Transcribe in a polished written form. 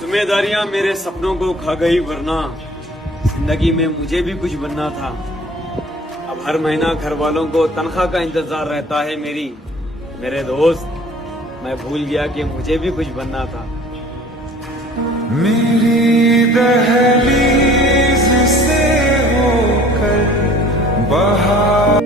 जिम्मेदारियां मेरे सपनों को खा गई, वरना जिंदगी में मुझे भी कुछ बनना था। अब हर महीना घर वालों को तनख्वाह का इंतजार रहता है मेरे दोस्त, मैं भूल गया कि मुझे भी कुछ बनना था। मेरी दहलीज से होकर बाहर